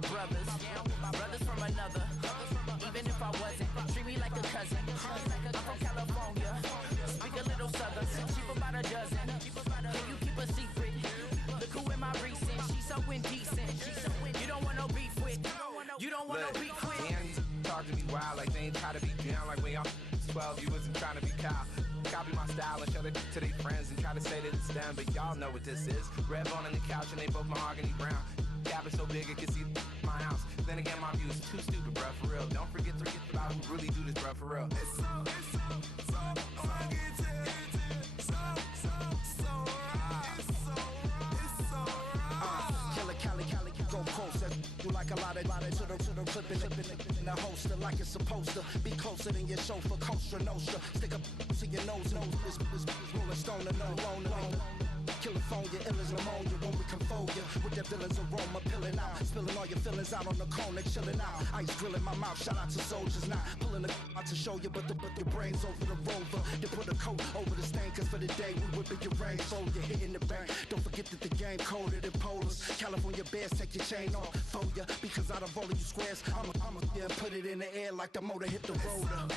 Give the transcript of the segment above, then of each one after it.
my brothers. Brothers from another. Even if I wasn't, treat me like a cousin. I'm from California. Speak a little southern. Cheap about a dozen. Can you keep a secret? Look who in my recent. She's so indecent. You don't want no beef with. You don't want no beef with. And talk to me wild like they ain't try to be down. Like when y'all 12, you wasn't trying to be Kyle. Copy my style and show it to their friends and try to say that it's them, but y'all know what this is. Red bone on the couch and they both mahogany brown. Cabin so big it can see my house. Then again, my view is too stupid, bruh, for real. Don't forget about who really do this, bruh, for real. It's so Cali, go closer. You like a lot of to the clipping in the holster like it's supposed to be closer than your chauffeur, Costa Nostra. Stick up to your nose, this rolling stone and no loner. California, ill as pneumonia when we come for you. With that villain's aroma, pilling out. Spilling all your feelings out on the corner, chilling out. Ice grilling my mouth, shout out to soldiers. Not pulling the out to show you, but your brains over the rover. You put a coat over the stain, cause for the day we whipping your range. So you're hitting the bank. Don't forget that the game colder than polars. California bears, take your chain off for ya. Because out of all of you squares, I'ma yeah, put it in the air like the motor hit the roller.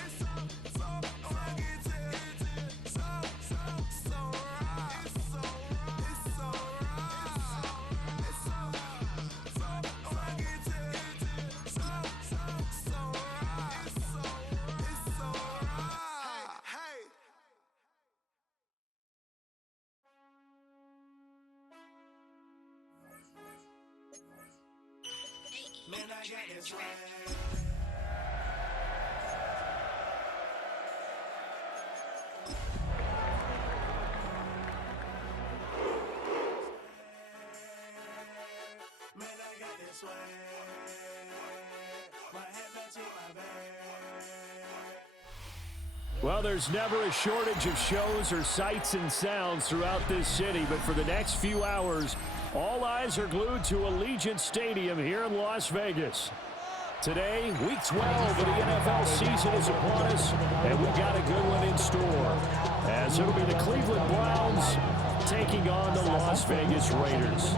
Man, I got this swag. Man, I got this swag. My head matching my bag. Well, there's never a shortage of shows or sights and sounds throughout this city, but for the next few hours, all eyes are glued to Allegiant Stadium here in Las Vegas. Today, Week 12 of the NFL season is upon us, and we got a good one in store, as it'll be the Cleveland Browns taking on the Las Vegas Raiders.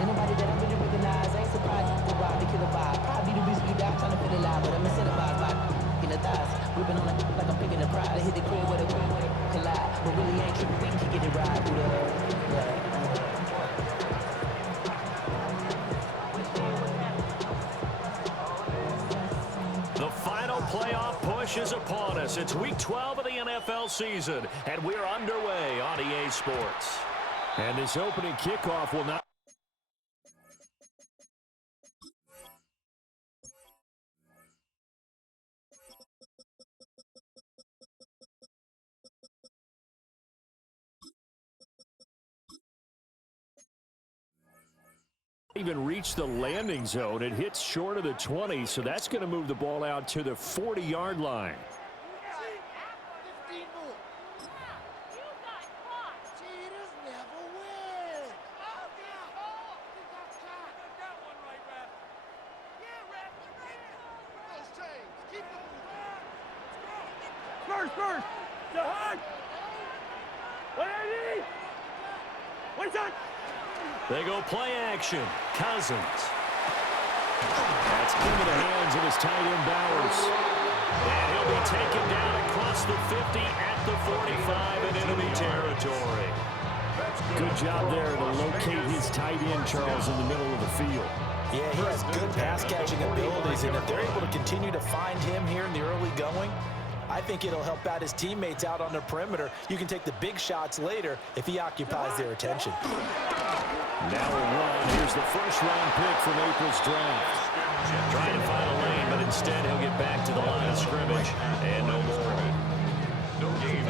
Anybody that I really recognize ain't surprised to ride the killer vibe. Probably the reason you die trying to feel alive, but I'm incentivized by in the thighs. Whipping on it like I'm picking a pride. I hit the crib with a collide, but really ain't tripping. We can kick it and ride through The final playoff push is upon us. It's Week 12 of the NFL season, and we're underway on EA Sports. And this opening kickoff will not... even reach the landing zone. It hits short of the 20, so that's going to move the ball out to the 40-yard line. First! They go play action. Cousins. That's into the hands of his tight end, Bowers. And he'll be taken down across the 50 at the 45 in enemy territory. Good job there to locate his tight end, Charles, in the middle of the field. Yeah, he has good pass-catching abilities, and if they're able to continue to find him here in the early going, I think it'll help out his teammates out on the perimeter. You can take the big shots later if he occupies their attention. Now here's the first-round pick from April's draft. Trying to find a lane, but instead he'll get back to the line of scrimmage. And no more.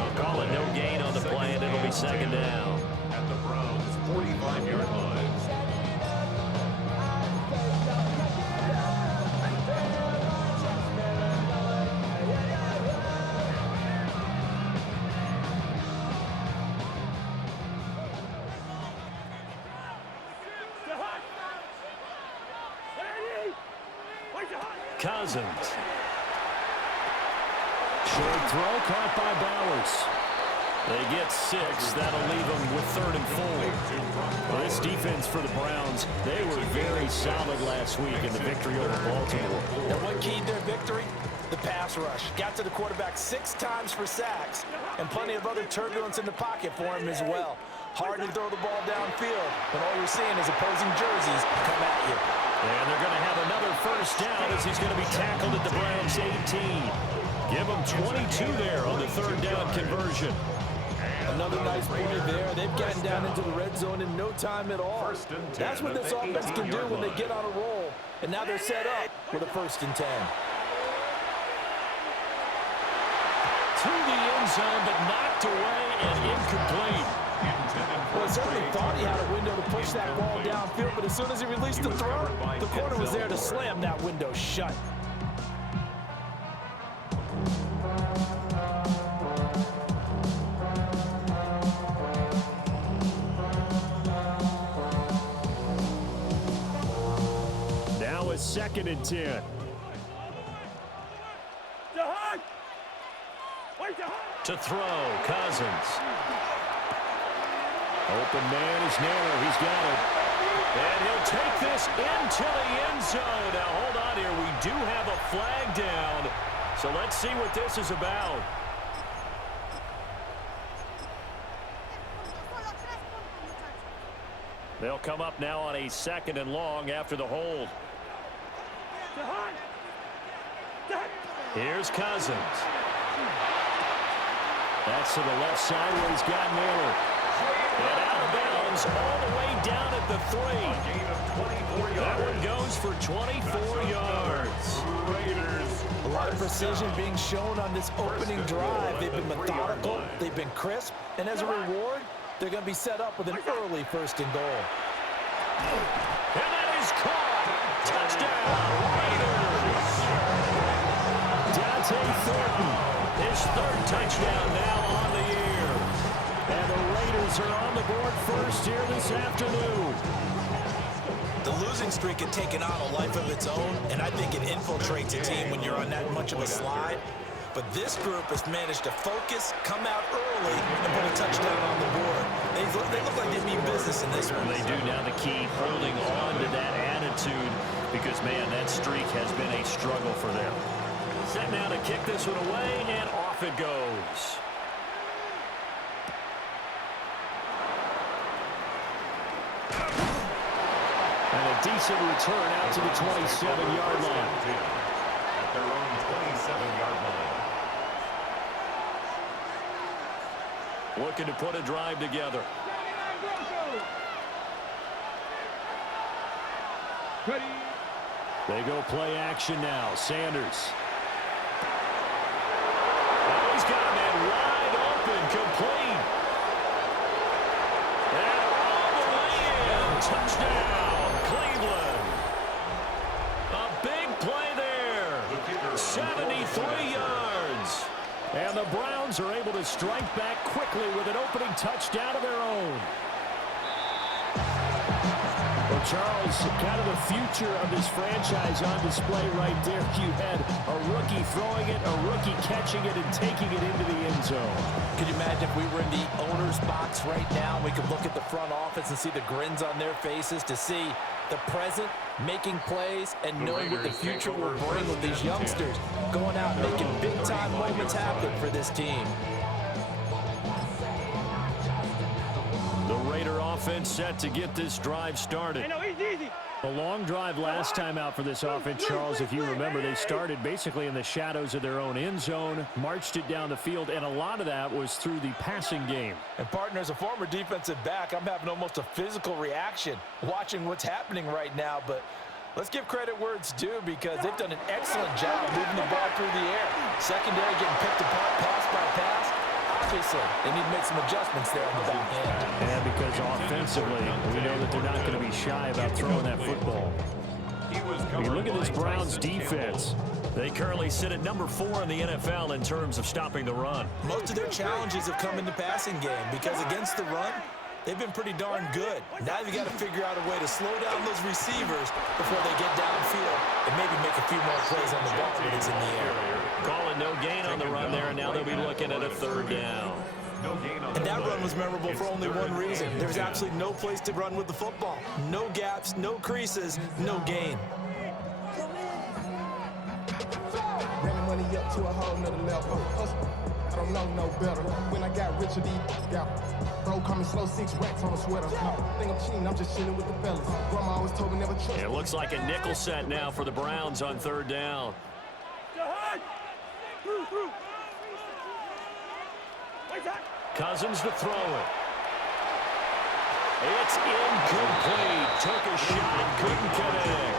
I'll call it no gain on the play, and it'll be second down. At the Browns' 45-yard line. Cousins. Short throw caught by Bowers. They get 6. That'll leave them with 3rd and 4. Well, this defense for the Browns, they were very solid last week in the victory over Baltimore. And what keyed their victory? The pass rush. Got to the quarterback 6 times for sacks, and plenty of other turbulence in the pocket for him as well. Hard to throw the ball downfield when all you're seeing is opposing jerseys come at you. And they're going to have another first down as he's going to be tackled at the Browns 18. Give them 22 there on the 3rd down conversion. Another nice play there. They've gotten down into the red zone in no time at all. That's what this offense can do when they get on a roll. And now they're set up with a 1st and 10. To the end zone, but knocked away and incomplete. Well, he certainly thought he had a window to push that ball downfield, but as soon as he released the throw, the corner was there to slam that window shut. Now a 2nd and 10. To throw, Cousins. Open man is Naylor. He's got it. And he'll take this into the end zone. Now, hold on here. We do have a flag down. So let's see what this is about. They'll come up now on a 2nd and long after the hold. Here's Cousins. That's to the left side where he's got Naylor. And out of bounds all the way down at the 3. That one goes for 24 yards. A lot of precision being shown on this opening drive. They've been methodical, they've been crisp, and as a reward, they're going to be set up with an early 1st and goal. And that is caught. Touchdown, Raiders. Dante Thornton, his 3rd touchdown now on the year. And the Raiders are on the board first here this afternoon. The losing streak had taken on a life of its own, and I think it infiltrates a team when you're on that much of a slide. But this group has managed to focus, come out early, and put a touchdown on the board. They look like they mean business in this one. They do. Now the key, holding on to that attitude, because, man, that streak has been a struggle for them. Set now to kick this one away, and off it goes. And a decent return out to the 27-yard line. At their own 27-yard line. Looking to put a drive together. They go play action now. Sanders. Oh, he's got a man wide open, complete. And all the way in. Touchdown, Cleveland. A big play there. 73 yards. And the Browns are able to strike back quickly with an opening touchdown of their own. Well, Charles, kind of the future of this franchise on display right there. You had a rookie throwing it, a rookie catching it, and taking it into the end zone. Could you imagine if we were in the owner's box right now, we could look at the front office and see the grins on their faces, to see the present making plays and knowing what the future will bring with these youngsters going out and making big-time moments happen for this team. The Raider offense set to get this drive started. A long drive last time out for this offense, Charles. If you remember, they started basically in the shadows of their own end zone, marched it down the field, and a lot of that was through the passing game. And, partner, as a former defensive back, I'm having almost a physical reaction watching what's happening right now. But let's give credit where it's due, because they've done an excellent job moving the ball through the air. Secondary getting picked apart pass by pass. Obviously, they need to make some adjustments there on the back end. And because offensively, we know that they're not going to be shy about throwing that football. When you look at this Browns defense, they currently sit at number 4 in the NFL in terms of stopping the run. Most of their challenges have come in the passing game, because against the run, they've been pretty darn good. Now they've got to figure out a way to slow down those receivers before they get downfield and maybe make a few more plays on the ball when it's in the air. Call it no gain on the run there, and now they'll be looking at a 3rd down. And that run was memorable for only one reason. There's absolutely no place to run with the football. No gaps, no creases, no gain. Running money up to a whole nother level. I don't know no better. When I got richer, got bro coming slow, 6 racks on a sweater. I think I'm cheating, I'm just chilling with the fellas. Grandma always told me never trust. It looks like a nickel set now for the Browns on 3rd down. Cousins to throw it. It's incomplete. Took a shot, couldn't connect.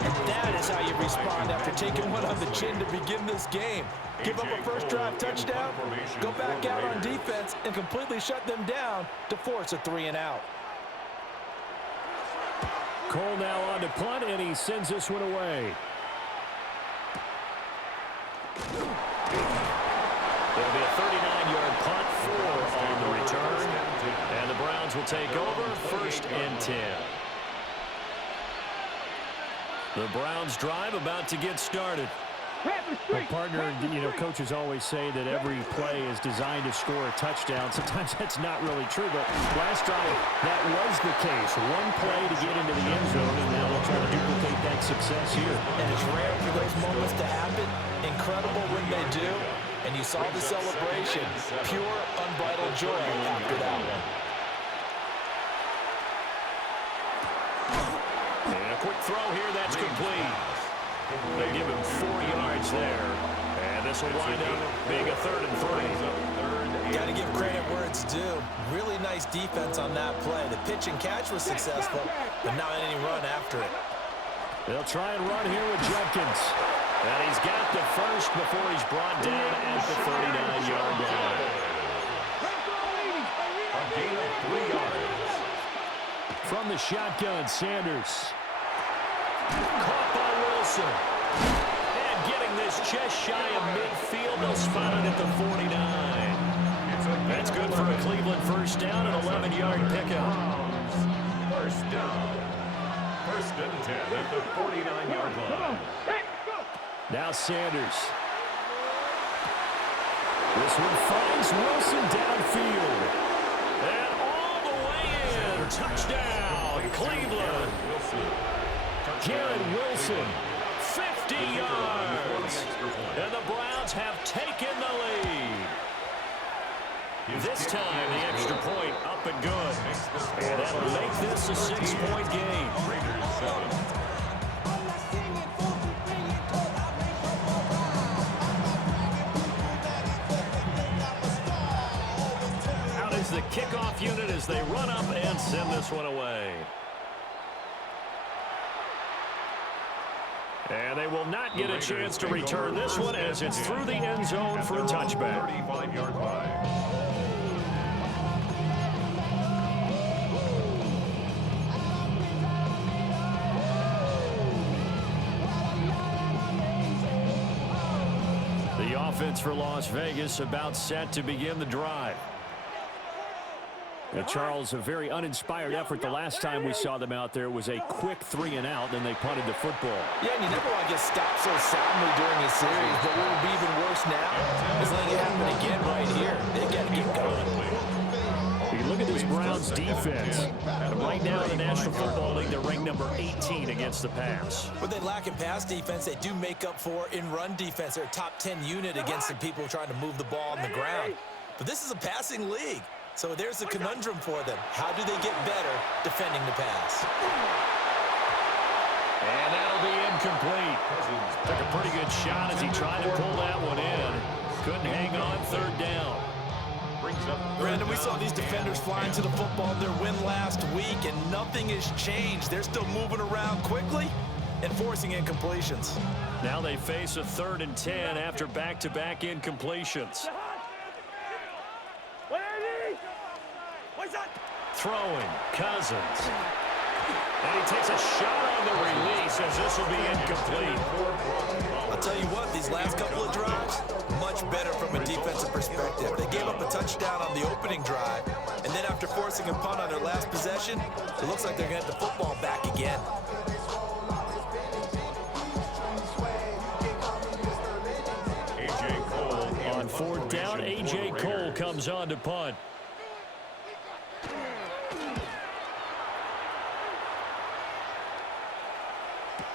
And that is how you respond after taking one on the chin to begin this game. Give up a first drive touchdown, go back out on defense, and completely shut them down to force a 3-and-out. Cole now on to punt, and he sends this one away. There'll be a 39-yard punt, 4 on the return. And the Browns will take over, 1st and 10. The Browns drive about to get started. Well, partner, you know, coaches always say that every play is designed to score a touchdown. Sometimes that's not really true, but last drive, that was the case. One play to get into the end zone, and now they'll try to duplicate that success here. And it's rare for those moments to happen. Incredible when they do. And you saw the celebration. Pure, unbridled joy after that one. And a quick throw here, that's complete. They give him 4 yards there. And this will wind up being a 3rd and 3. Got to give credit where it's due. Really nice defense on that play. The pitch and catch was successful, but not any run after it. They'll try and run here with Judkins. And he's got the first before he's brought down at the 39-yard line. A gain of 3 yards. From the shotgun, Sanders. Caught by Wilson. And getting this just shy of midfield. They'll spot it at the 49. That's good for a Cleveland first down, an 11-yard pickup. First down. 1st and 10 at the 49-yard line. Now Sanders. This one finds Wilson downfield. And all the way in. Touchdown, Cleveland. Garrett Wilson, 50 yards. And the Browns have taken the lead. This time, the extra point up and good. And that'll make this a 6-point game. Out is the kickoff unit as they run up and send this one away. And they will not get a chance to return this one as it's through the end zone for a touchback. 35-yard line. The offense for Las Vegas about set to begin the drive. Now, Charles, a very uninspired effort. The last time we saw them out there was a quick 3-and-out, then they punted the football. Yeah, and you never want to get stopped so soundly during a series, but what would be even worse now is letting it happen again right here. They got to get going. You look at this Browns defense. Right now in the National Football League, they're ranked number 18 against the pass. What they lack in pass defense, they do make up for in run defense. They're a top 10 unit against the people trying to move the ball on the ground. But this is a passing league. So there's a conundrum for them. How do they get better defending the pass? And that'll be incomplete. Took a pretty good shot as he tried to pull that one in. Couldn't hang on, 3rd down. Brandon, we saw these defenders flying to the football in their win last week, and nothing has changed. They're still moving around quickly and forcing incompletions. Now they face a 3rd and 10 after back-to-back incompletions. Throwing, Cousins. And he takes a shot on the release as this will be incomplete. I'll tell you what, these last couple of drives, much better from a defensive perspective. They gave up a touchdown on the opening drive, and then after forcing a punt on their last possession, it looks like they're going to get the football back again. On 4th down, A.J. Cole comes on to punt.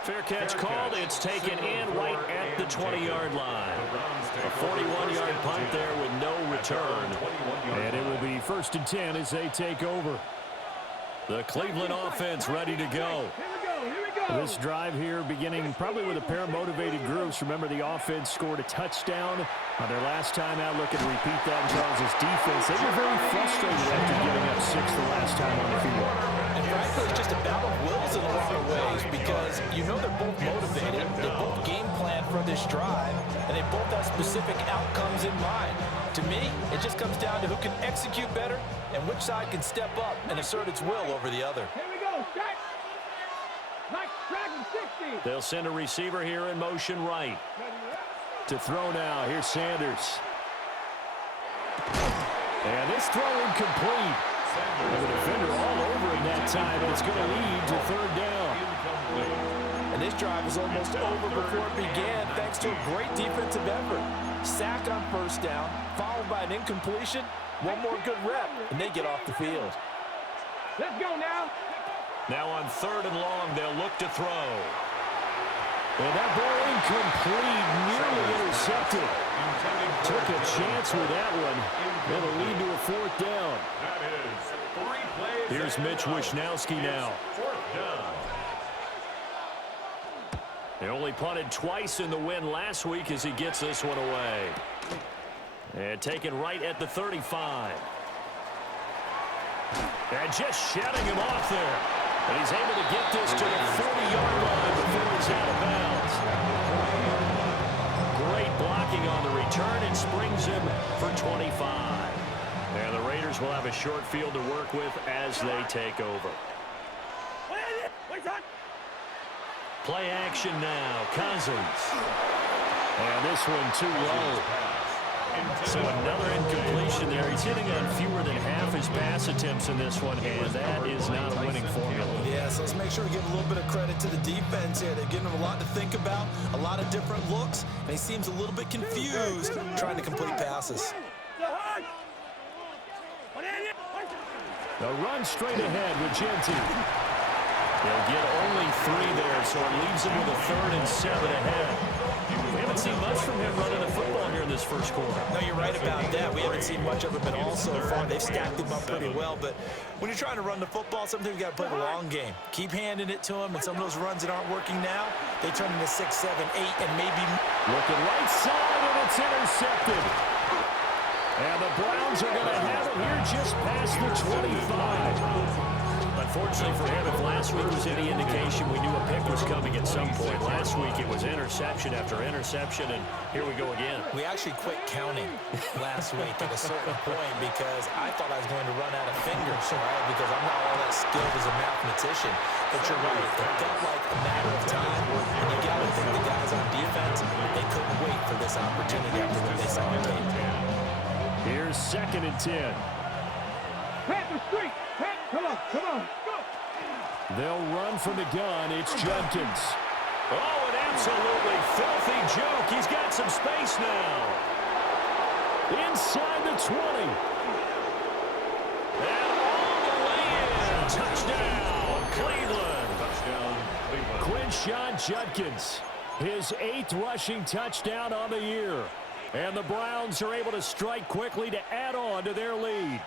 Fair catch called. It's taken in right at the 20-yard line. A 41-yard punt there with no return. And it will be 1st and 10 as they take over. The Cleveland offense ready to go. This drive here beginning probably with a pair of motivated groups. Remember, the offense scored a touchdown on their last time out. Looking to repeat that in Charles' defense. They were very frustrated after giving up 6 the last time on the field. And frankly, it's just a battle of wills in a lot of ways because you know they're both motivated. They both game plan for this drive, and they both have specific outcomes in mind. To me, it just comes down to who can execute better and which side can step up and assert its will over the other. Here we go, Jack. They'll send a receiver here in motion right. To throw now, here's Sanders. And this throw incomplete. And the defender all over him that time, and it's going to lead to 3rd down. And this drive is almost over before it began thanks to a great defensive effort. Sack on 1st down, followed by an incompletion. One more good rep, and they get off the field. Let's go now. Now on 3rd and long, they'll look to throw. And that ball incomplete, nearly intercepted. Took a chance with that one. It'll lead to a 4th down. Here's Mitch Wishnowski now. They only punted twice in the win last week as he gets this one away. And taken right at the 35. And just shutting him off there. And he's able to get this to the 40-yard line before he's out of bounds. Great blocking on the return and springs him for 25. And the Raiders will have a short field to work with as they take over. Play action now. Cousins. And this one too low. So another incompletion there. He's hitting on fewer than half his pass attempts in this one, and that is not a winning formula. Yeah, so let's make sure we give a little bit of credit to the defense here. They're giving him a lot to think about, a lot of different looks, and he seems a little bit confused trying to complete passes. The run straight ahead with Genty. They'll get only 3 there, so it leaves him with a 3rd and 7 ahead. We haven't seen much from him running the football here in this first quarter. No, you're right about that. We haven't seen much of him at all so far. They've stacked him up pretty well, but when you're trying to run the football, sometimes you got to play the long game. Keep handing it to him, and some of those runs that aren't working now, they turn into 6, 7, 8, and maybe... Looking right side, and it's intercepted. And the Browns are going to have it here just past the 25. Unfortunately for him, if last week was any indication, we knew a pick was coming at some point. Last week it was interception after interception, and here we go again. We actually quit counting last week at a certain point because I thought I was going to run out of fingers, right? Because I'm not all that skilled as a mathematician. But you're right, it felt like a matter of time. And you got to think the guys on defense, they couldn't wait for this opportunity after what they saw on tape. Here's 2nd and 10. Panther Street. Come on, come on. Go. They'll run from the gun. It's Judkins. Oh, an absolutely filthy joke. He's got some space now. Inside the 20. And all the way in. Touchdown, Cleveland. Touchdown, Cleveland. Quinshon Judkins. His 8th rushing touchdown on the year. And the Browns are able to strike quickly to add on to their lead.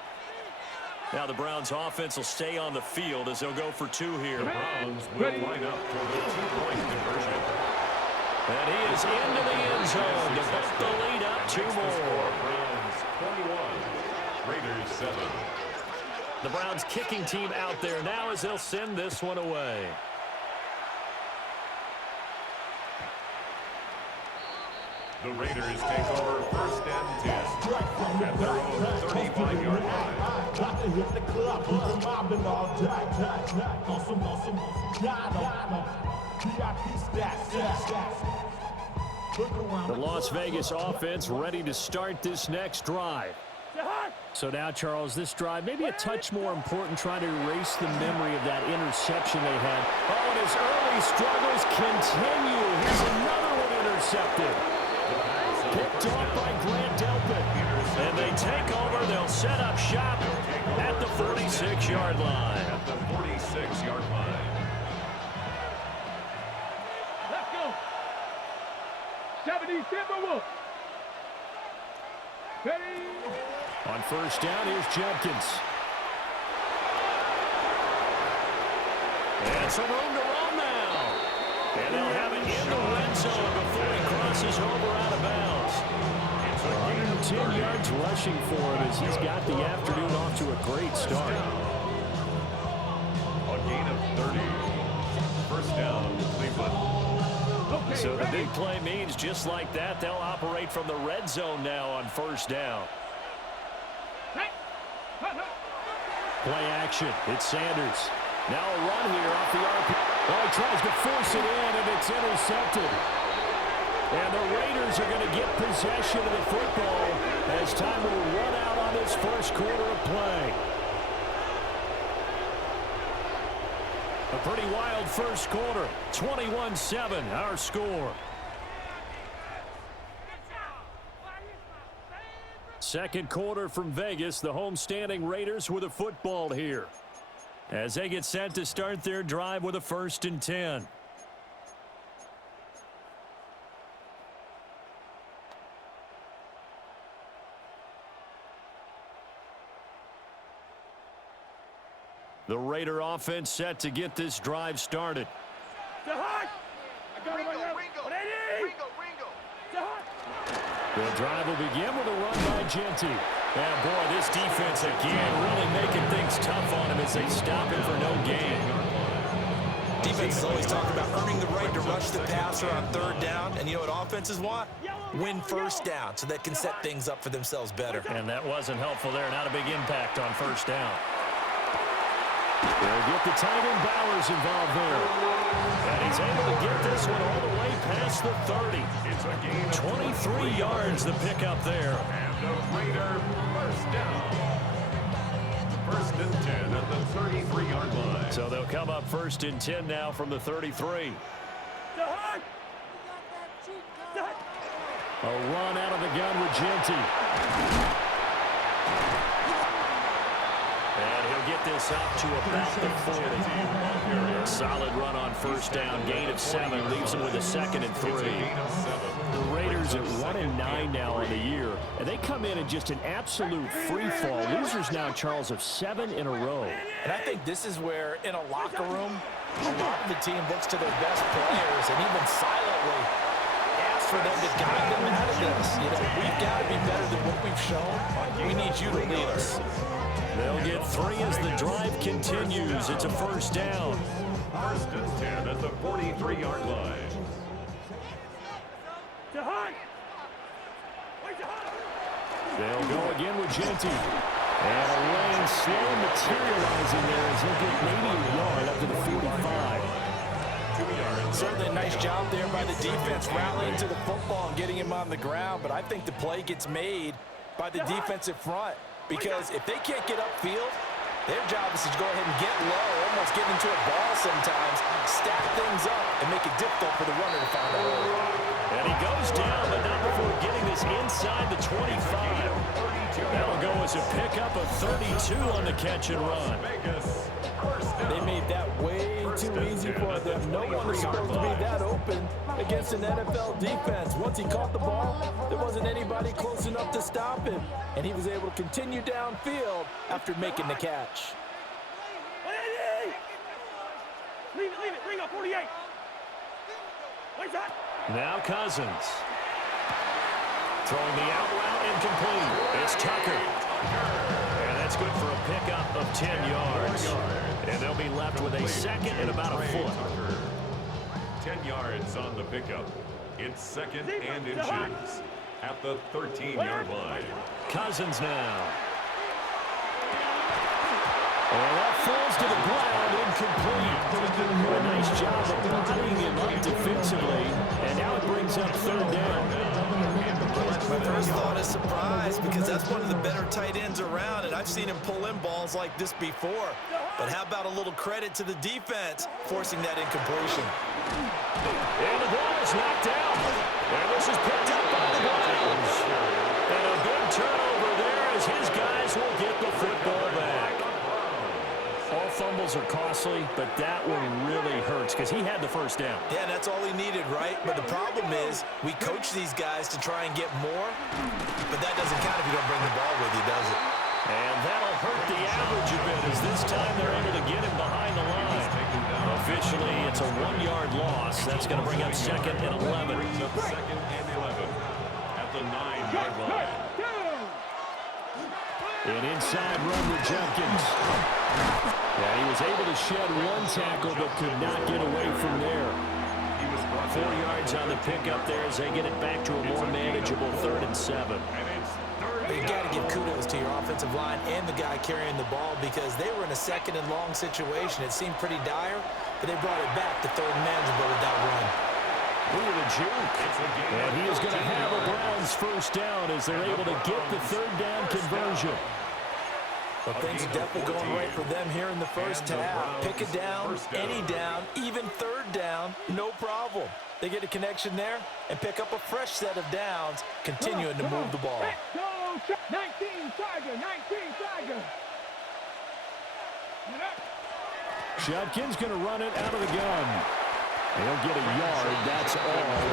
Now the Browns offense will stay on the field as they'll go for 2 here. The Browns will line up for the 2-point conversion. And he is into the end zone to put the lead up 2 more. Browns 21, Raiders 7. The Browns kicking team out there now as they'll send this one away. The Raiders take over 1st and 10 at their own 35-yard line. Got to hit the club, we're mobbing all day. Awesome. The Las Vegas offense ready to start this next drive. So now, Charles, this drive maybe a touch more important, trying to erase the memory of that interception they had. Oh, and his early struggles continue. Here's another one intercepted. Picked off by Grant Delpit. And they take over. They'll set up shop at the 46-yard line. At the 46-yard line. Let's go. 70 Timberwolves. On first down, here's Jenkins. And some room to run now. And they'll have it in the red zone before he crosses over out of bounds. 10 yards rushing for him as he's got the afternoon off to a great start. A gain of 30. First down, Cleveland. So the big play means just like that, they'll operate from the red zone now on first down. Play action. It's Sanders. Now a run here off the RP. Oh, he tries to force it in, and it's intercepted. And the Raiders are going to get possession of the football as time will run out on this first quarter of play. A pretty wild first quarter. 21-7, our score. Second quarter from Vegas. The homestanding Raiders with a football here, as they get set to start their drive with a 1st and 10. The Raider offense set to get this drive started. The drive will begin with a run by Genty. And boy, this defense again really making things tough on him as they stop him for no gain. Defense is always talking about earning the right to rush the passer on 3rd down. And you know what offenses want? Win first down so they can set things up for themselves better. And that wasn't helpful there. Not a big impact on first down. They'll get the tight end Bowers involved there. And he's able to get this one all the way past the 30. It's a gain of 23 yards the pickup there. And the Raider first down. 1st and 10 at the 33-yard line. So they'll come up 1st and 10 now from the 33. A run out of the gun with Genty. And he'll get this up to about the 40. A solid run on first down. Gain of 7 leaves him with a 2nd and 3. The Raiders at 1-9 now on the year. And they come in just an absolute free fall. Losers now, Charles, of 7 in a row. And I think this is where, in a locker room, a lot of the team looks to their best players and even silently asks for them to guide them out of this. You know, we've got to be better than what we've shown. We need you to lead us. They'll get 3 as the drive continues. It's a first down. 1st and 10 at the 43-yard line. They'll go again with Genty. And a lane slow materializing there as he'll get maybe a yard up to the 45. Certainly a nice job there by the defense rallying to the football and getting him on the ground. But I think the play gets made by the defensive front. Because if they can't get upfield, their job is to go ahead and get low, almost get into a ball sometimes, stack things up, and make it difficult for the runner to find a hole. And he goes down, but not before getting this inside the 25. That'll go as a pickup of 32 on the catch and run. They made that way too easy for them. No one was supposed to be that open against an NFL defense. Once he caught the ball, there wasn't anybody close enough to stop him. And he was able to continue downfield after making the catch. Leave it. Bring up 48. Now Cousins. Throwing the out route incomplete. It's Tucker. And that's good for a pickup of 10 yards. And they'll be left with a 2nd and about a foot. 10 yards on the pickup. It's 2nd and inches at the 13-yard line. Cousins now. And that falls to the ground, incomplete. A nice job of bodying him up defensively, and now it brings up 3rd down. My first thought is surprise, because that's one of the better tight ends around, and I've seen him pull in balls like this before. But how about a little credit to the defense forcing that incompletion? And the ball is knocked out. And this is picked up by the Browns. And a big turnover his guys will get the football back. All fumbles are costly, but that one really hurts because he had the first down. Yeah, that's all he needed, right? But the problem is we coach these guys to try and get more, but that doesn't count if you don't bring the ball with you, does it? And that'll hurt the average a bit as this time they're able to get him behind the line. Officially, it's a 1-yard loss. That's going to bring up 2nd and 11. Second and 11 at the 9-yard line. An inside run to Jenkins. Yeah, he was able to shed one tackle but could not get away from there. 4 yards on the pickup there as they get it back to a more manageable 3rd and 7. You've got to give kudos to your offensive line and the guy carrying the ball because they were in a 2nd and long situation. It seemed pretty dire, but they brought it back to 3rd and manageable with that run. Look at the juke. And he is going to have a Browns first down as they're able to get the 3rd down conversion. Well, things are definitely going right for them here in the first half. Pick a down, any down, even 3rd down, no problem. They get a connection there and pick up a fresh set of downs, continuing to move the ball. 19 Tiger. Judkins going to run it out of the gun. He'll get a yard, that's all,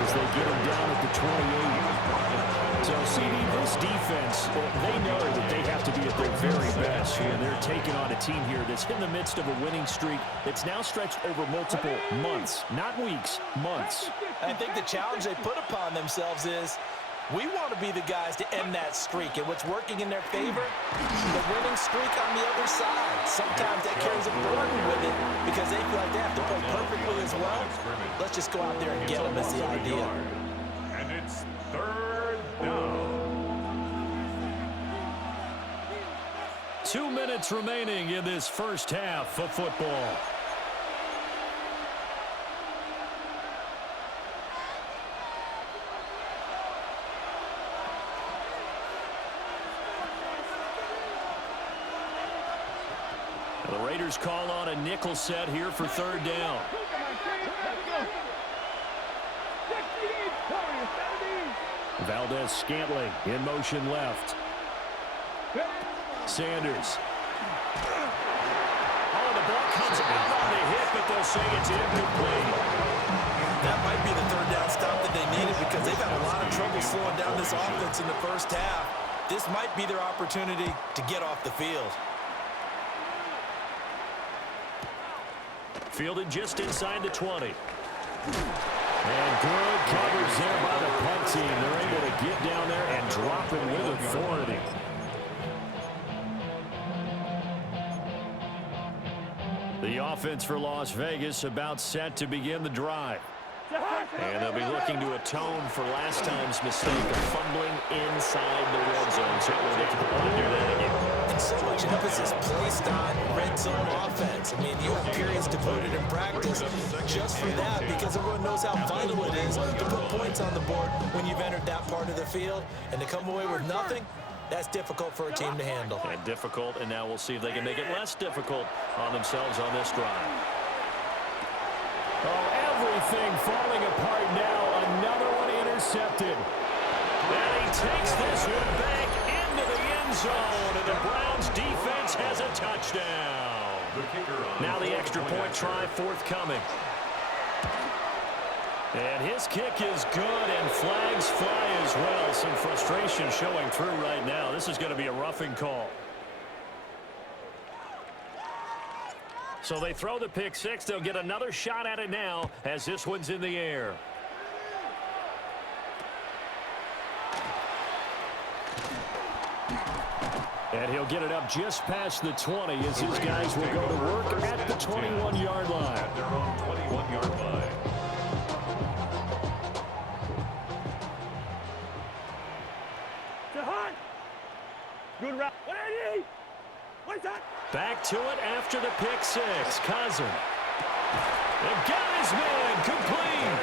as they get him down at the 28. So, CD, this defense, they know that they have to be at their very best when they're taking on a team here that's in the midst of a winning streak that's now stretched over multiple months, not weeks, months. I think the challenge they put upon themselves is we want to be the guys to end that streak, and what's working in their favor, the winning streak on the other side. Sometimes that carries a burden with it because they feel like they have to play perfectly as well. Let's just go out there and get them is the idea. And it's 3rd down. 2 minutes remaining in this first half of football. The Raiders call on a nickel set here for 3rd down. Valdez-Scantling in motion left. Sanders. Oh, the ball comes out on the hit, but they'll say it's incomplete. That might be the 3rd down stop that they needed because they've had a lot of trouble slowing down this offense in the first half. This might be their opportunity to get off the field. Fielded just inside the 20. And good coverage there by the punt team. They're able to get down there and drop it with authority. The offense for Las Vegas about set to begin the drive. And they'll be looking to atone for last time's mistake of fumbling inside the red zone. Certainly they can want to do that again. And so much emphasis placed on red zone offense. I mean, you have periods devoted in practice just for that because everyone knows how vital it is to put points on the board when you've entered that part of the field. And to come away with nothing, that's difficult for a team to handle. And difficult, and now we'll see if they can make it less difficult on themselves on this drive. Oh, everything falling apart now. Another one intercepted. And he takes this one back into the end zone, and the Browns defense has a touchdown. Now the extra point try forthcoming. And his kick is good, and flags fly as well. Some frustration showing through right now. This is going to be a roughing call. So they throw the pick six. They'll get another shot at it now as this one's in the air. And he'll get it up just past the 20 as his guys will go to work at the 21-yard line. At their own 21-yard line. Good route. What's that? Back to it after the pick six. Cousin. And got his man complete.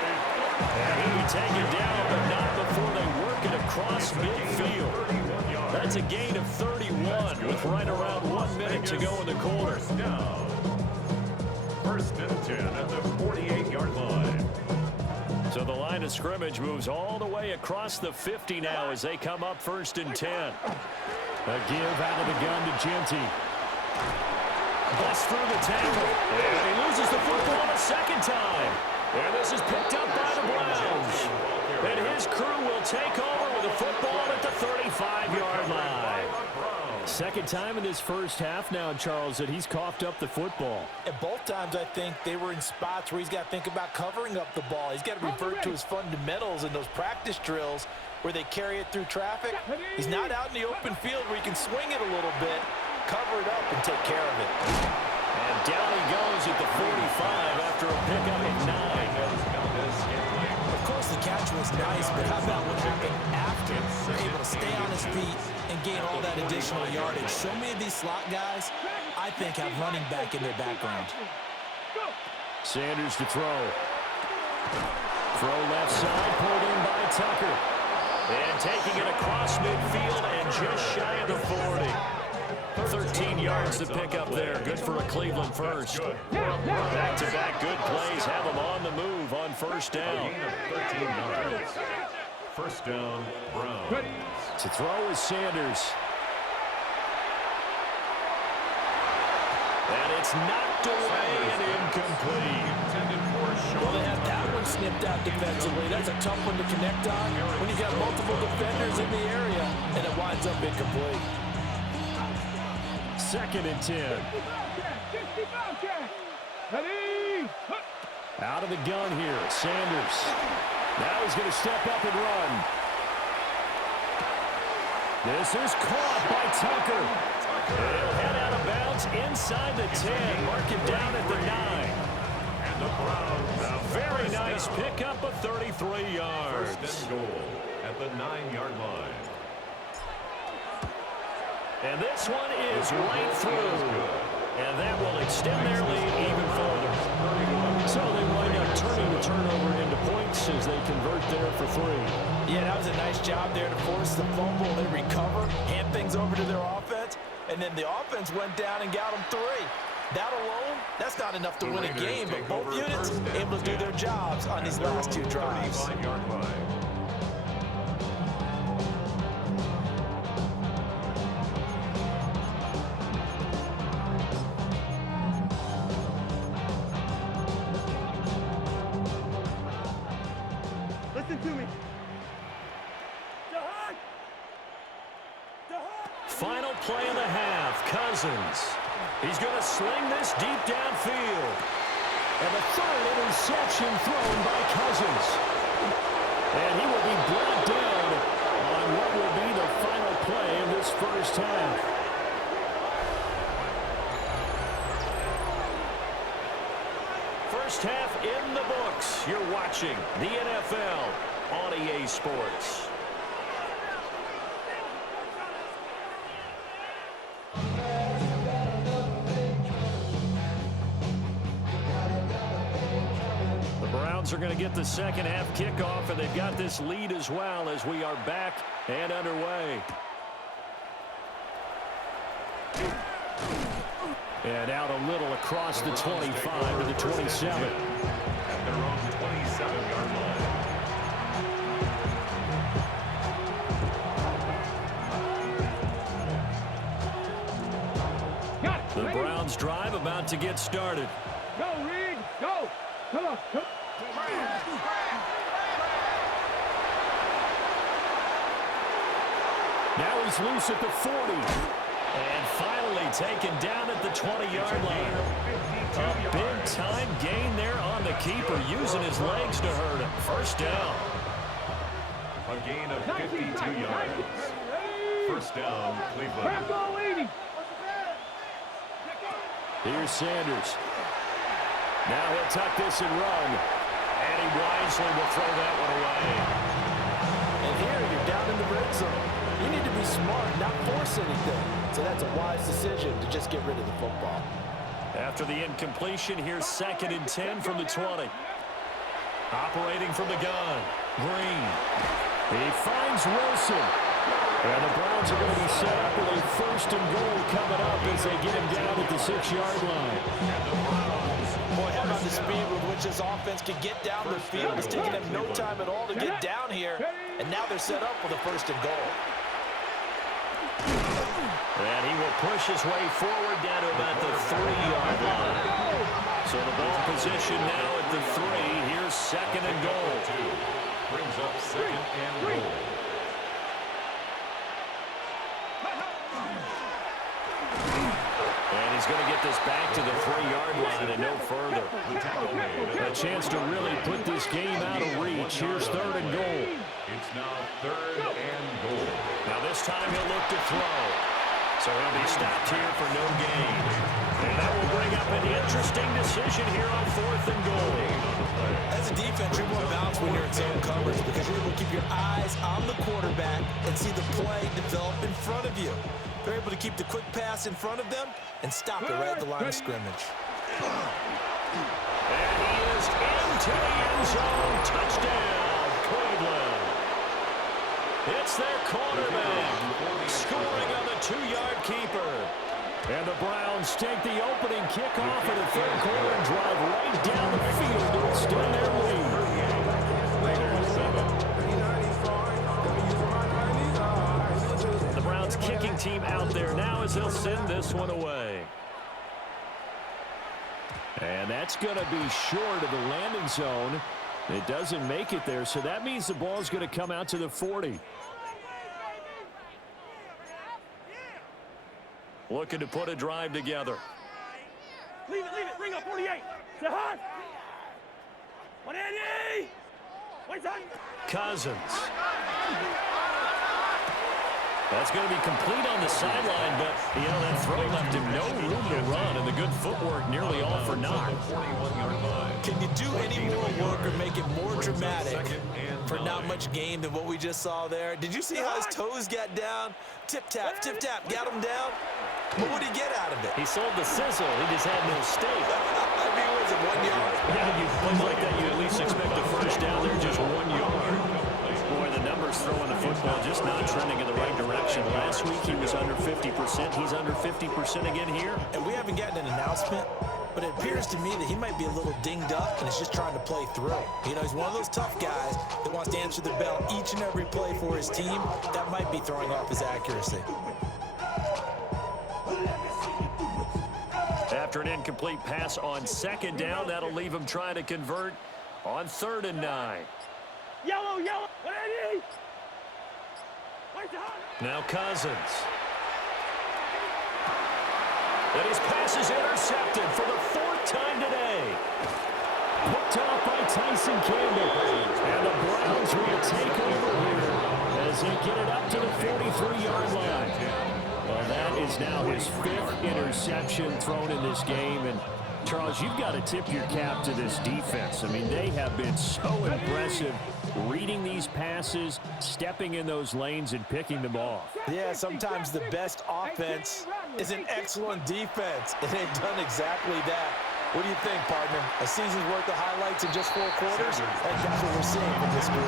And he'll be taken down, but not before they work it across midfield. That's a gain of 31 with right around 1 minute to go in the quarter. First and 10 at the 48-yard line. So the line of scrimmage moves all the way across the 50 now as they come up first and 10. A give out of the gun to Genty. Busts through the tackle. And he loses the football a second time. And this is picked up by the Browns. And his crew will take over with the football at the 35-yard line. Second time in this first half now, Charles, that he's coughed up the football. And both times, I think, they were in spots where he's got to think about covering up the ball. He's got to revert to his fundamentals in those practice drills where they carry it through traffic. He's not out in the open field where he can swing it a little bit, cover it up, and take care of it. And down he goes at the 45 after a pickup of 9. Of course, the catch was nice, but how about what happened after? Able to stay on his feet and gain all that additional yardage. So many of these slot guys, I think, have running back in their background. Sanders to throw. Throw left side, pulled in by Tucker. And taking it across midfield and just shy of the 40. 13 yards to pick up there. Good for a Cleveland first. Back-to-back good plays have them on the move on first down. 13 yards. First down, Browns. To throw is Sanders. And it's knocked away and incomplete. Well, they have that one snipped out defensively. That's a tough one to connect on when you got multiple defenders in the area, and it winds up incomplete. Second and 10. Out of the gun here, Sanders. Now he's going to step up and run. This is caught by Tucker. He'll head out of bounds inside the 10. Mark him down at the 9. And the Browns. A very nice pickup of 33 yards. First and goal at the 9-yard line. And this one is right through. And that will extend their lead even further. So they wind up turning the turnover into points as they convert there for 3. Yeah, that was a nice job there to force the fumble. They recover, hand things over to their offense, and then the offense went down and got them 3. That alone, that's not enough to win a game, but both units able to do their jobs on these last 2 drives. 35-yard line. Final play of the half, Cousins. He's going to sling this deep downfield. And the 3rd interception thrown by Cousins. And he will be brought down on what will be the final play of this first half. First half in the books. You're watching the NFL on EA Sports. Are going to get the second half kickoff, and they've got this lead as well as we are back and underway. And out a little across the 25 to the 27. At their own 27-yard line. The Browns drive about to get started. Go, Reed, go. Come on, come. Now he's loose at the 40. And finally taken down at the 20-yard line. A big-time gain there on the keeper, using his legs to hurt him. First down. A gain of 52 yards. First down, Cleveland. Here's Sanders. Now he'll tuck this and run. And he wisely will throw that one away. And here you're down in the red zone. You need to be smart, not force anything. So that's a wise decision to just get rid of the football. After the incompletion, here's 2nd and 10 from the 20. Operating from the gun, Green. He finds Wilson. And the Browns are going to be set up with a 1st and goal coming up as they get him down at the 6-yard line. Boy, how about the speed with which this offense can get down the field? It's taking them no time at all to get down here. And now they're set up with a 1st and goal. And he will push his way forward down to about the 3-yard line. So the ball position now at the 3. Here's second and goal. Brings up second and goal. And he's going to get this back to the 3-yard line and no further. A chance to really put this game out of reach. Here's third and goal. It's now third and goal. Now this time he'll look to throw. So he'll be stopped here for no gain. And that will bring up an interesting decision here on fourth and goal. As a defense, you're more balanced when you're in zone coverage because you're able to keep your eyes on the quarterback and see the play develop in front of you. They're able to keep the quick pass in front of them and stop it right at the line of scrimmage. And he is into the end zone. Touchdown, Cleveland. It's their quarterback scoring on the 2-yard keeper. And the Browns take the opening kickoff of the third quarter and drive right down the field to extend their lead. The Browns kicking team out there now as they'll send this one away. And that's going to be short of the landing zone. It doesn't make it there, so that means the ball's going to come out to the 40. Looking to put a drive together. Leave it, bring up 48. Say hot. 180. Wait, son. Cousins. That's going to be complete on the sideline, but, you know, that throw left him no room to run, and the good footwork nearly all for naught. Can you do any more work or make it more dramatic for not much gain than what we just saw there? Did you see how his toes got down? Tip-tap, got him down. But what did he get out of it? He sold the sizzle. He just had no steak. I mean, was it 1 yard? Yeah, you play like that, you at least expect a first down there, just 1 yard. Boy, the numbers throwing the football just not trending in the right direction. Last week he was under 50%. He's under 50% again here. And we haven't gotten an announcement, but it appears to me that he might be a little dinged up and is just trying to play through. You know, he's one of those tough guys that wants to answer the bell each and every play for his team. That might be throwing off his accuracy. After an incomplete pass on second down, that'll leave him trying to convert on 3rd and 9. Yellow. 180. Now Cousins. And his pass is intercepted for the 4th time today. Picked off by Tyson Campbell. And the Browns will take over here as they get it up to the 43-yard line. Well, that is now his 5th interception thrown in this game. And, Charles, you've got to tip your cap to this defense. I mean, they have been so impressive reading these passes, stepping in those lanes, and picking them off. Yeah, sometimes the best offense is an excellent defense, and they've done exactly that. What do you think, partner? A season's worth of highlights in just 4 quarters? I think that's what we're seeing from this group.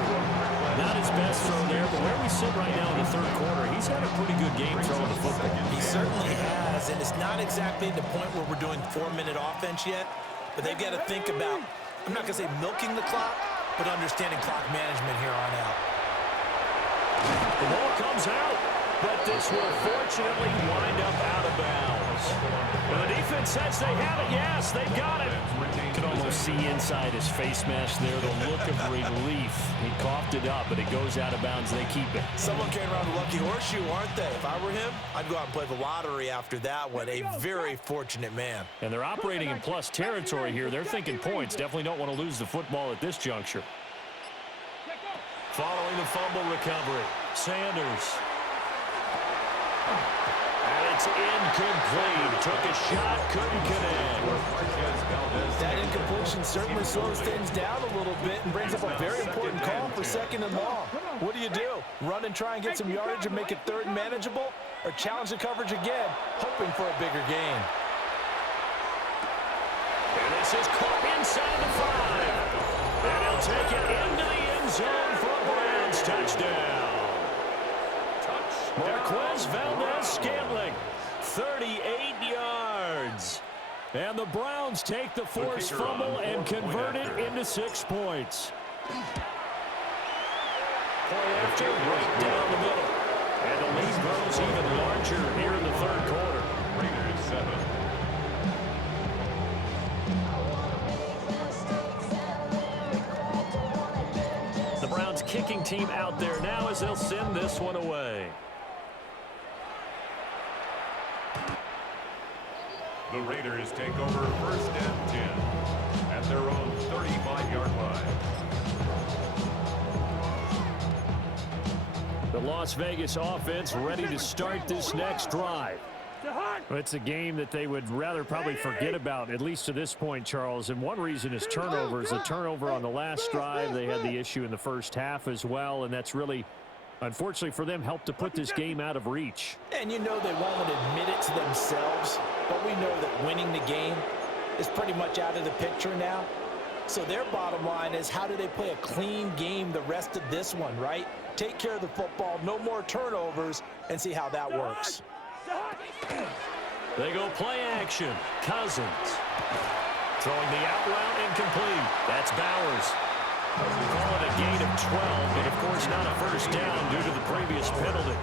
Not his best throw there, but where we sit right now in the 3rd quarter, he's had a pretty good game throwing the football. He certainly has, and it's not exactly the point where we're doing 4-minute offense yet, but they've got to think about, I'm not going to say milking the clock, but understanding clock management here on out. The ball comes out, but this will fortunately wind up out of bounds. Well, the defense says they have it. Yes, they've got it. You can almost see inside his face mask there the look of relief. He coughed it up, but it goes out of bounds. They keep it. Someone carrying around a lucky horseshoe, aren't they? If I were him, I'd go out and play the lottery after that one. A very fortunate man. And they're operating in plus territory here. They're thinking points. Definitely don't want to lose the football at this juncture. Following the fumble recovery, Sanders. And it's incomplete. Took a shot, couldn't connect. That incompletion certainly slows things down a little bit and brings up a very important call for 2nd and long. What do? Run and try and get some yardage and make it 3rd and manageable? Or challenge the coverage again, hoping for a bigger gain? And this is caught inside the 5. And he'll take it into the end zone for a Browns touchdown. Marquez Valdez-Scantling, 38 yards. And the Browns take the forced fumble and convert it into 6 points. Play after right down the middle. And the lead grows even larger here in the third quarter. Raiders 7. The Browns kicking team out there now as they'll send this one away. The Raiders take over first and 10 at their own 35-yard line. The Las Vegas offense ready to start this next drive. It's a game that they would rather probably forget about, at least to this point, Charles. And one reason is turnovers. A turnover on the last drive. They had the issue in the first half as well, and that's really, unfortunately for them, helped to put this game out of reach. And you know they won't admit it to themselves, but we know that winning the game is pretty much out of the picture now. So their bottom line is, how do they play a clean game the rest of this one, right? Take care of the football, no more turnovers, and see how that works. They go play action. Cousins. Throwing the out route incomplete. That's Bowers. Call it a gain of 12, but of course not a first down due to the previous penalty.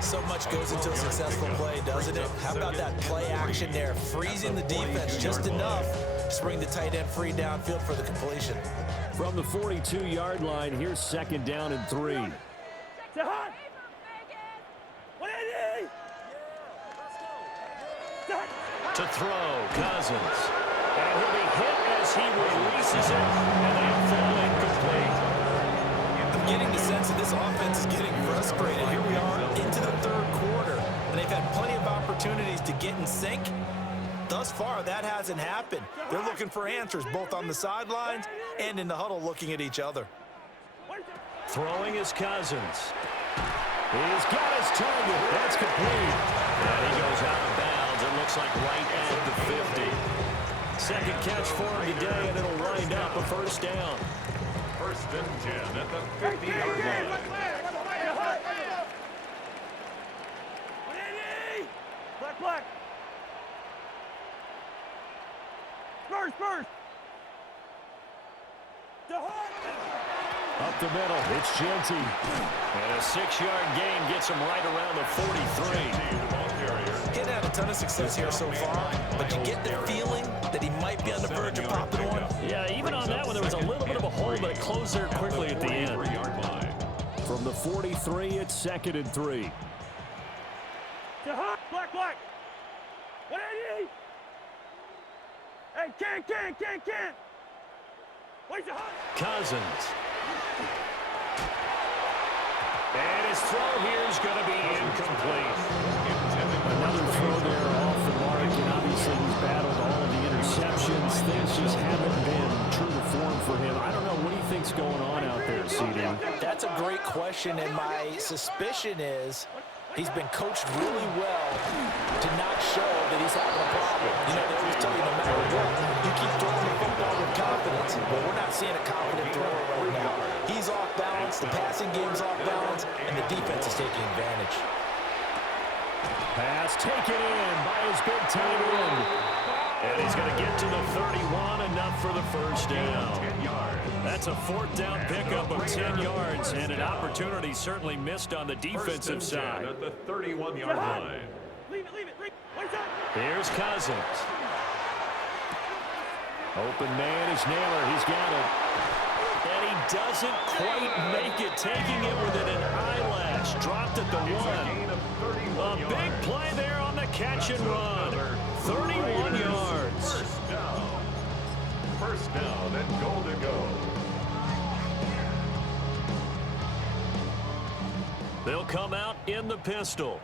So much goes into a successful play, doesn't it? How about that play action there? Freezing the defense just enough to bring the tight end free downfield for the completion. From the 42-yard line, here's second down and 3. To throw, Cousins. And he'll be hit as he releases it, and they'll fall incomplete. I'm getting the sense that this offense is getting frustrated. Here we are into the third quarter, and they've had plenty of opportunities to get in sync. Thus far, that hasn't happened. They're looking for answers both on the sidelines and in the huddle looking at each other. Throwing is Cousins. He's got his target. That's complete. And he goes out of bounds. It looks like right at the 50. Second catch for him today, and it'll wind up a first down. First and 10 at the 50-yard line. Black. First. Up the middle, it's Genty. And a 6-yard gain gets him right around the 43. Getting had a ton of success here so far, but you get the feeling that he might be on the verge of popping one. Yeah, even on that one, there was a little bit of a hole, but it closed there quickly at the end. From the 43, it's second and 3. Black. 180. Hey, can't. Where's the hot? Cousins. And his throw here is going to be incomplete. Another throw there off the mark, and obviously he's battled all of the interceptions. Things just haven't been true to form for him. I don't know. What do you think's going on out there, CD? That's a great question, and my suspicion is he's been coached really well to not show that he's having a problem. You know, they always tell you no matter what, you keep throwing the football with confidence. Well, we're not seeing a confident thrower right now. He's off balance, the passing game's off balance, and the defense is taking advantage. Pass taken in by his big tight end. And he's going to get to the 31, enough for the first down. That's a fourth down pickup of 10 yards, and an opportunity certainly missed on the defensive side. At the 31-yard line. Leave it. Here's Cousins. Open man is Naylor. He's got it. And he doesn't quite make it, taking it within an eyelash. Dropped at the 1. A big play there on the catch and run. 31 yards. First down and goal to go. They'll come out in the pistol.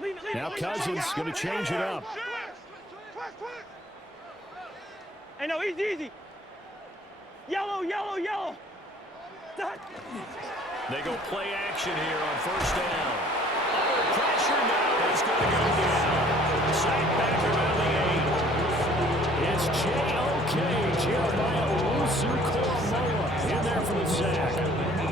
Leave it. Now Cousins going to change it up. Hey, no, easy. Yellow. They go play action here on first down. Under pressure now. It's going to go down. Sack back around the 8. It's J.O.K. Jeremiah Owusu-Koramoah in there for the sack.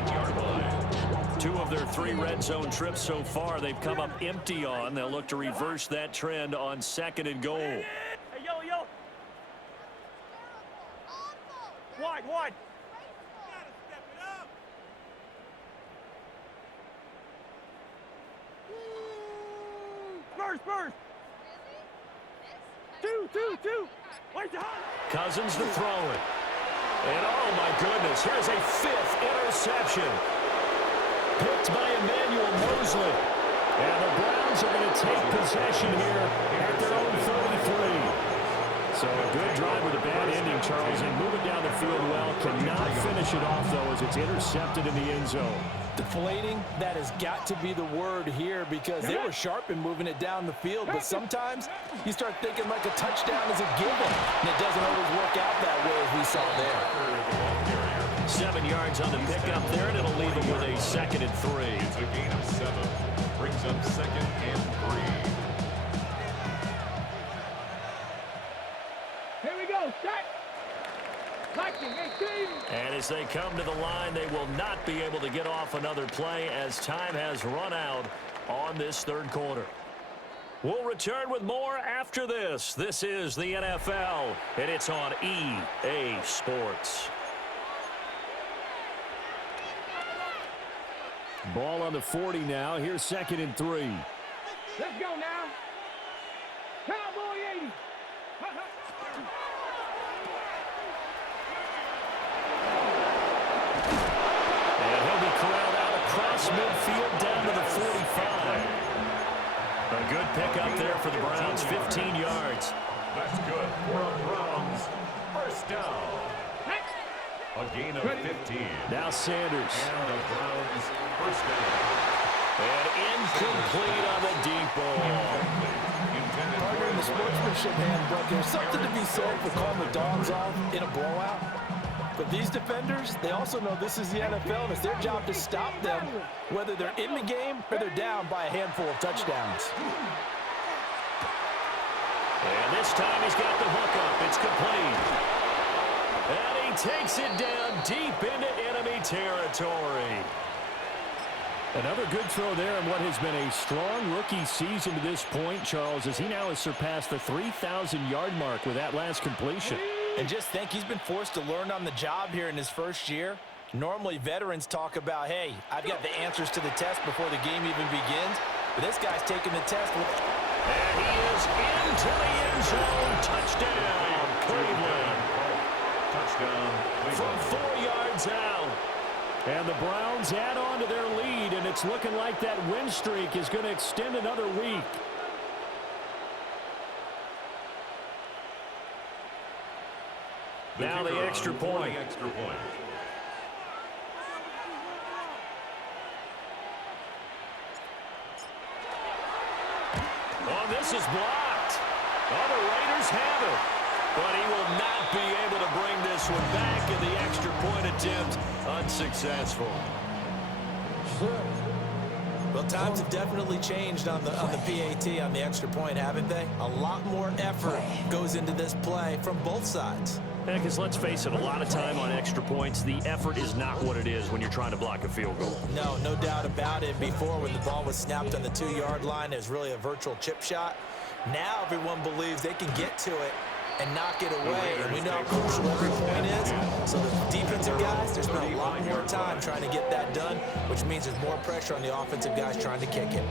8-yard line. 2 of their 3 red zone trips so far they've come up empty on. They'll look to reverse that trend on second and goal. Hey, yellow. Wide. Cousins to throw it. And oh my goodness, here's a 5th interception. Picked by Emmanuel Mosley. And the Browns are going to take possession here at their own 33. So a good drive with a bad ending, Charles, and moving down the field well. Cannot finish it off, though, as it's intercepted in the end zone. Deflating, that has got to be the word here because they were sharp in moving it down the field, but sometimes you start thinking like a touchdown is a given, and it doesn't always work out that way as we saw there. 7 yards on the pickup there, and it'll leave them with a 2nd and 3. It's a gain of 7. Brings up 2nd and 3. And as they come to the line, they will not be able to get off another play as time has run out on this 3rd quarter. We'll return with more after this. This is the NFL, and it's on EA Sports. Ball on the 40 now. Here's 2nd and 3. Let's go now. Cowboy 80. Corralled out across midfield down to the 45. A good pickup there for the Browns, 15 yards. That's good for the Browns. First down. A gain of 15. Now Sanders. And the Browns first down. And incomplete on the deep ball. Partner in the sportsmanship handbook, there's something to be said for calling the dogs off in a blowout. But these defenders, they also know this is the NFL, and it's their job to stop them, whether they're in the game or they're down by a handful of touchdowns. And this time he's got the hook up. It's complete. And he takes it down deep into enemy territory. Another good throw there in what has been a strong rookie season to this point, Charles, as he now has surpassed the 3,000-yard mark with that last completion. And just think, he's been forced to learn on the job here in his first year. Normally, veterans talk about, hey, I've got the answers to the test before the game even begins. But this guy's taking the test with... And he is into the end zone. Touchdown, Cleveland. Touchdown, From 4 yards out. And the Browns add on to their lead, and it's looking like that win streak is going to extend another week. Now the extra point. Oh, this is blocked. Oh, the Raiders have it. But he will not be able to bring this one back, and the extra point attempt unsuccessful. Well, times have definitely changed on the PAT, on the extra point, haven't they? A lot more effort goes into this play from both sides. Yeah, because let's face it, a lot of time on extra points, the effort is not what it is when you're trying to block a field goal. No, no doubt about it. Before, when the ball was snapped on the 2-yard line, it was really a virtual chip shot. Now everyone believes they can get to it and knock it away, and we know how crucial every point is. So the defensive guys, there's been a lot more time trying to get that done, which means there's more pressure on the offensive guys trying to kick it.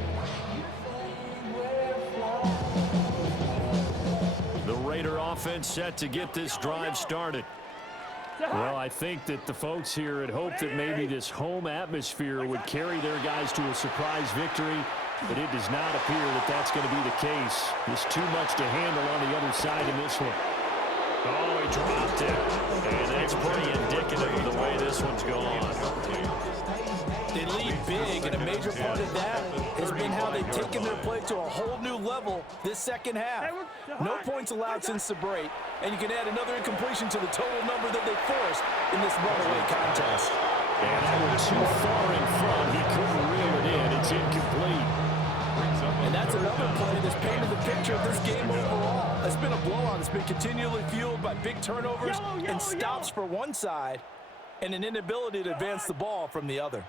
The Raider offense set to get this drive started. Well, I think that the folks here had hoped that maybe this home atmosphere would carry their guys to a surprise victory, but it does not appear that that's going to be the case. There's too much to handle on the other side in this one. Oh, he dropped it. And that's pretty indicative of the way this one's gone. They lead big, and a major part of that has been how they've taken their play to a whole new level this second half. No points allowed since the break, and you can add another incompletion to the total number that they forced in this runaway contest. And they were too far in front. He couldn't reel it in. It's incomplete. And that's another play that's painted the picture of this game overall. It's been a blowout. It's been continually fueled by big turnovers and stops for one side and an inability to advance the ball from the other.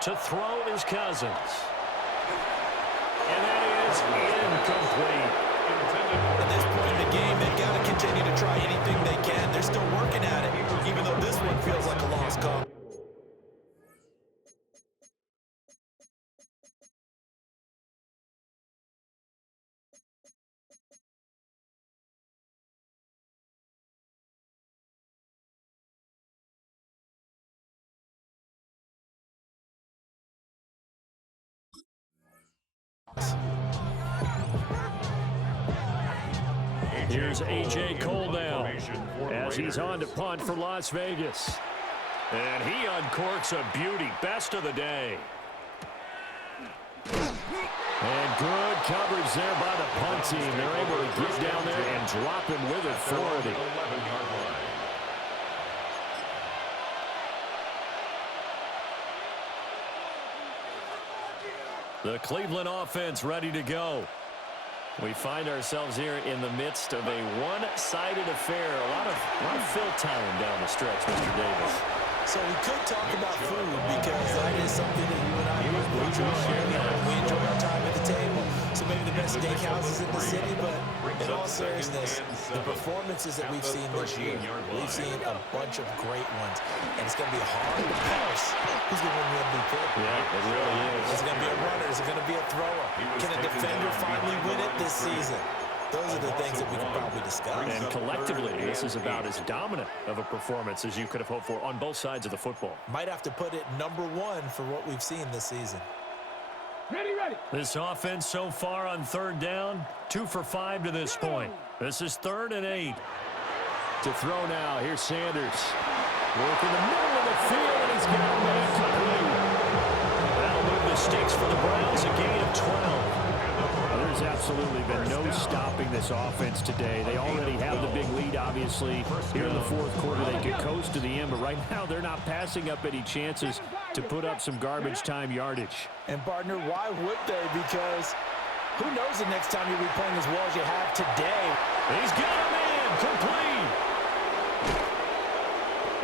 To throw is Cousins. And that is incomplete. At this point in the game, they've got to continue to try anything they can. They're still working at it, even though this one feels like a lost cause. Here's A.J. Cole now as he's on to punt for Las Vegas. And he uncorks a beauty. Best of the day. And good coverage there by the punt team. They're able to get down there and drop him with authority. The Cleveland offense ready to go. We find ourselves here in the midst of a one-sided affair. A lot of fill time down the stretch, Mr. Davis. So we could talk about food because that is something that you and I enjoy sharing. We enjoy our time at the table. So maybe the best steakhouses in the city, but in all seriousness, the performances that we've seen this year, we've seen a bunch of great ones. And it's going to be hard to parse who's going to win the MVP. Yeah, it really is. Is it going to be a runner? Is it going to be a thrower? Can a defender finally win it this season? Those are the things that we can probably discuss. And collectively, this is about as dominant of a performance as you could have hoped for on both sides of the football. Might have to put it #1 for what we've seen this season. Ready, ready. This offense so far on third down, 2 for 5 to this point. This is 3rd and 8. To throw now, here's Sanders. Work in the middle of the field, and he's got a man complete. That'll move the sticks for the Browns, a gain of 12. There's absolutely been no stopping this offense today. They already have the big lead, obviously. Here in the fourth quarter, they could coast to the end, but right now they're not passing up any chances to put up some garbage time yardage. And, partner, why would they? Because who knows the next time you'll be playing as well as you have today. He's got a man complete.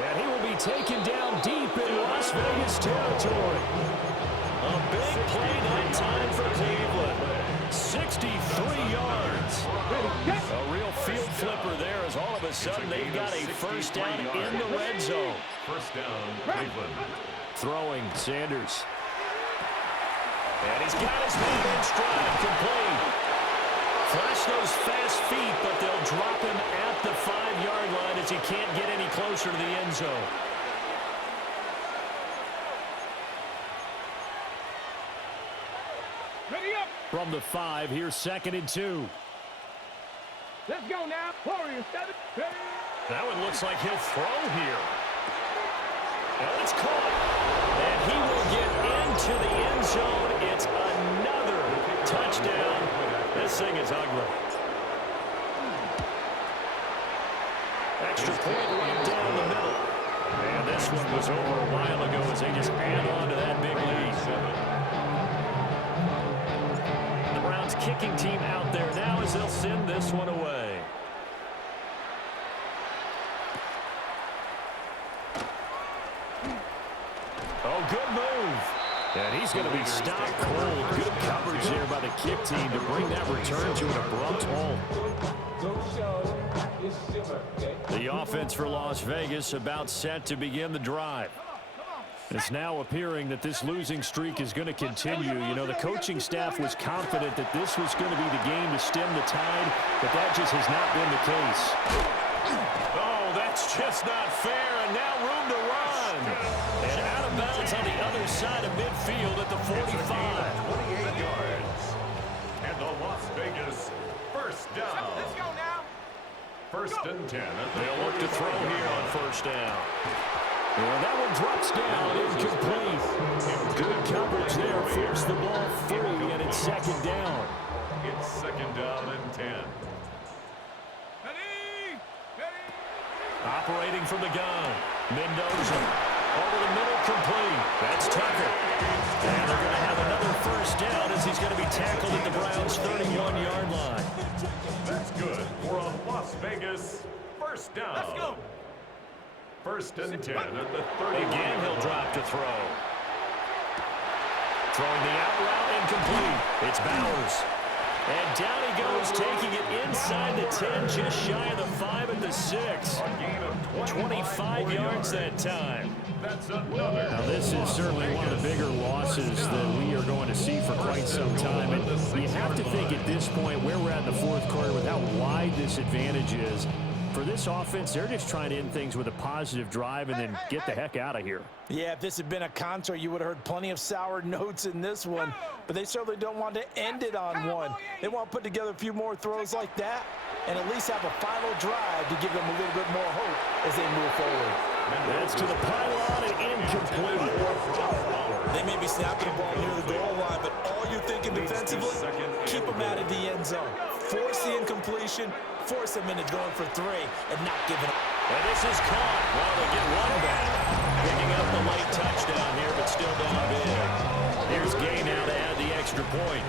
And he will be taken down deep in Las Vegas territory. A big play that time for Cleveland. 63 yards. A real field flipper there as all of a sudden they've got a first down in the red zone. First down, Cleveland. Throwing, Sanders. And he's got his man in stride, complete. Flash those fast feet, but they'll drop him at the 5-yard line as he can't get any closer to the end zone. Ready up. From the 5, here's 2nd and 2. Let's go now. Warriors 7. Ready. That one looks like he'll throw here. And it's caught. And he will get into the end zone. It's another touchdown. This thing is ugly. Extra point right down the middle. And this one was over a while ago as they just add on to that big lead. The Browns kicking team out there now as they'll send this one away. Oh, good move. And he's going to be stopped cold. Good coverage there by the kick team to bring that return to an abrupt halt. The offense for Las Vegas about set to begin the drive. It's now appearing that this losing streak is going to continue. You know, the coaching staff was confident that this was going to be the game to stem the tide, but that just has not been the case. Oh, that's just not fair, and now room to run. And out of bounds on the other side of midfield at the 45. 28 yards. And the Las Vegas first down. Let's go now. 1st and 10. They'll look to throw here on 1st down. And that one drops down, incomplete. Good coverage there, forced the ball free, and it's 2nd down. It's 2nd down and 10. Ready. Ready. Operating from the gun, Mendoza. Over the middle, complete. That's Tucker. And they're going to have another 1st down as he's going to be tackled at the Browns' 31-yard line. That's good for a Las Vegas 1st down. Let's go. 1st and 10 at the 30. Again, he'll drop to throw. Throwing the out route, incomplete. It's Bowers. And down he goes, taking it inside the 10, just shy of the 5 at the 6. 25 yards that time. That's another. Now, this is certainly one of the bigger losses that we are going to see for quite some time. And you have to think at this point, where we're at in the 4th quarter, with how wide this advantage is, For this offense, they're just trying to end things with a positive drive and then get the heck out of here. Yeah, if this had been a concert, you would have heard plenty of sour notes in this one. But they certainly don't want to end it on one. They want to put together a few more throws like that and at least have a final drive to give them a little bit more hope as they move forward. That's to the pylon and incomplete. They may be snapping the ball near the goal line, but all you're thinking defensively, keep them out of the end zone. Force the incompletion, force them into going for 3 and not giving up. And this is caught. Well, they get one back. Picking up the late touchdown here, but still down big. Here's Gay now to add the extra point.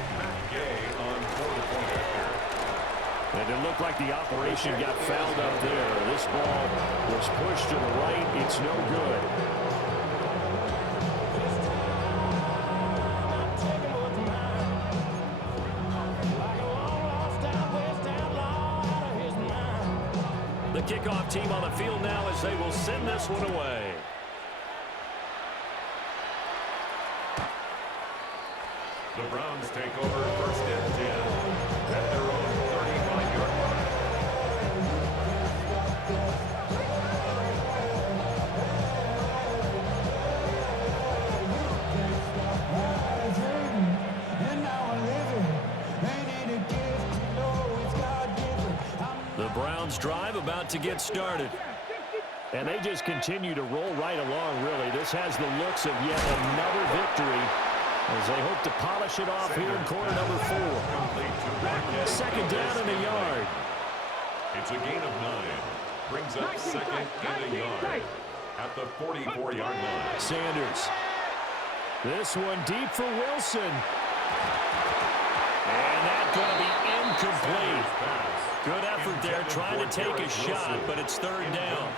Gay on quarter-point after. And it looked like the operation got fouled up there. This ball was pushed to the right. It's no good. The kickoff team on the field now as they will send this one away. The Browns take over first and 10 at their own 35-yard line. The Browns drive about to get started. And they just continue to roll right along, really. This has the looks of yet another victory as they hope to polish it off here in quarter number 4. Second down and a yard. It's a gain of 9. Brings up second and a yard at the 44-yard line. Sanders. This one deep for Wilson. And that's going to be incomplete. Good effort there trying to take a shot, but it's third down.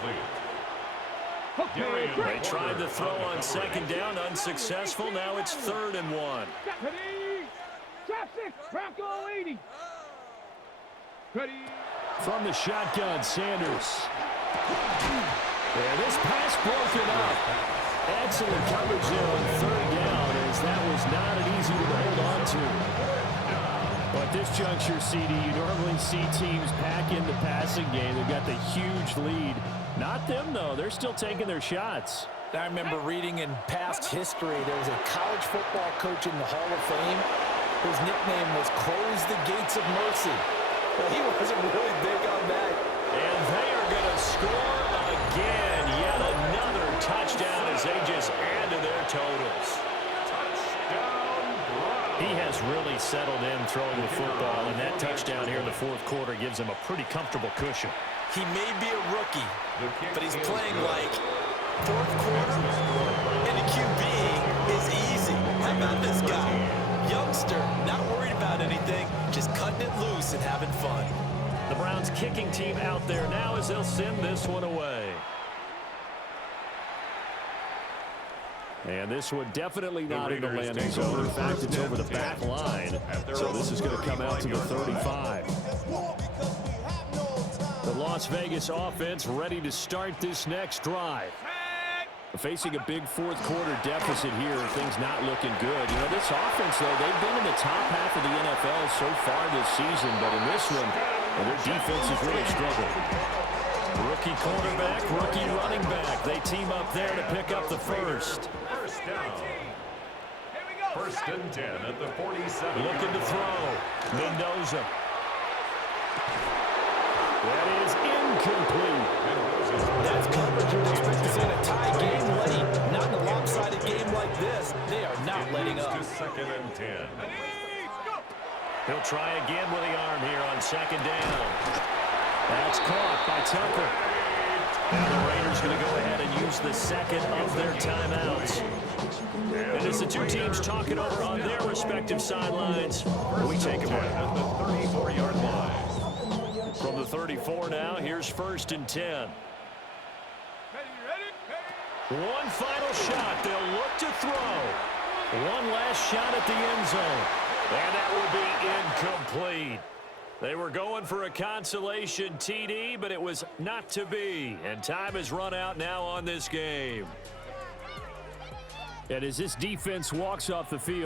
They tried to throw on second down, unsuccessful. Now it's 3rd and 1. From the shotgun, Sanders. And this pass broken up. Excellent coverage there on 3rd down, as that was not an easy one to hold on to. But this juncture, CD, you normally see teams pack in the passing game. They've got the huge lead. Not them, though. They're still taking their shots. I remember reading in past history, there was a college football coach in the Hall of Fame whose nickname was Close the Gates of Mercy. Well, he wasn't really big on that. And they are going to score again. Yet another touchdown as they just add to their totals. He has really settled in throwing the football, and that touchdown here in the 4th quarter gives him a pretty comfortable cushion. He may be a rookie, but he's playing like 4th quarter, and the QB is easy. How about this guy? Youngster, not worried about anything, just cutting it loose and having fun. The Browns kicking team out there now as they'll send this one away. And this one definitely not in the landing zone. In fact, it's over the back line. So this is going to come out to the 35. The Las Vegas offense ready to start this next drive. Facing a big 4th quarter deficit here, things not looking good. You know, this offense, though, they've been in the top half of the NFL so far this season, but in this one, their defense has really struggled. Rookie quarterback, rookie running back. They team up there to pick up the first. First down. First and 10 at the 47. Looking to throw. Mendoza. That is incomplete. That's coverage you'd expect to see in a tie game late. Not in a lopsided game like this. They are not letting up. To second and 10. He'll try again with the arm here on second down. That's caught by Tucker. Now the Raiders going to go ahead and use the second of their timeouts. And as the two teams talk it over on their respective sidelines, we take a break. At the 34-yard line. From the 34 now, here's 1st and 10. One final shot. They'll look to throw. One last shot at the end zone. And that will be incomplete. They were going for a consolation TD, but it was not to be. And time has run out now on this game. And as this defense walks off the field,